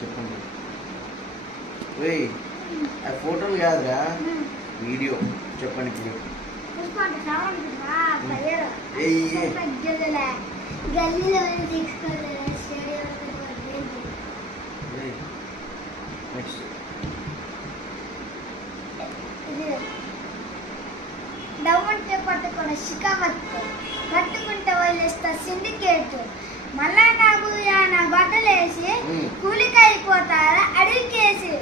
చెప్పండి. అది ఫోటోలు కాదురా, వీడియో. చెప్పండి ఇప్పుడు. నెక్స్ట్ డవ్వుంటే పట్టుకున్న షికావత్తు, పట్టుకుంటే వదిలేస్తా సిండికేట్. మళ్ళా నాకు నా బట్టలేసి కూలికి అయిపోతారా అడిగేసి.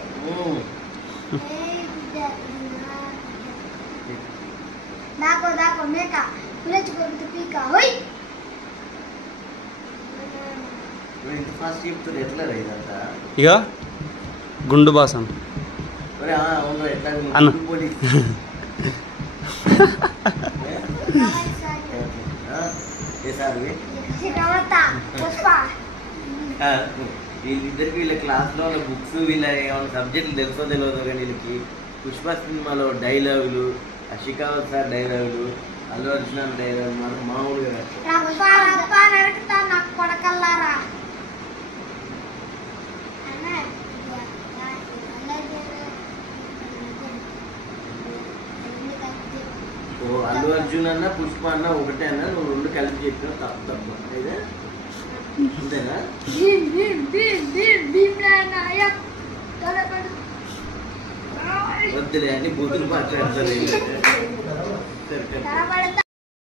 దాకో దాకో మేక కులచుకుంటూ పీక హోయ్. ఇక గుండు బాసం అన్న వీళ్ళిద్దరికి వీళ్ళ క్లాస్లో ఉన్న బుక్స్ వీళ్ళ ఏమైనా సబ్జెక్టులు తెలుసో తెలియదు కానీ వీళ్ళకి పుష్ప సినిమాలో డైలాగులు, షికావత్ సార్ డైలాగులు, అల్లు అర్జున్ డైలాగులు మాత్రం మామూలుగా అల్లు అర్జున్ అన్న పుష్ప అన్న ఒకటే అన్న, నువ్వు రెండు కలిపి చెప్పినావు తప్పు తప్పు అయితే అంతేనా? వద్దులే అన్ని బూతులు మాట్లాడతారు.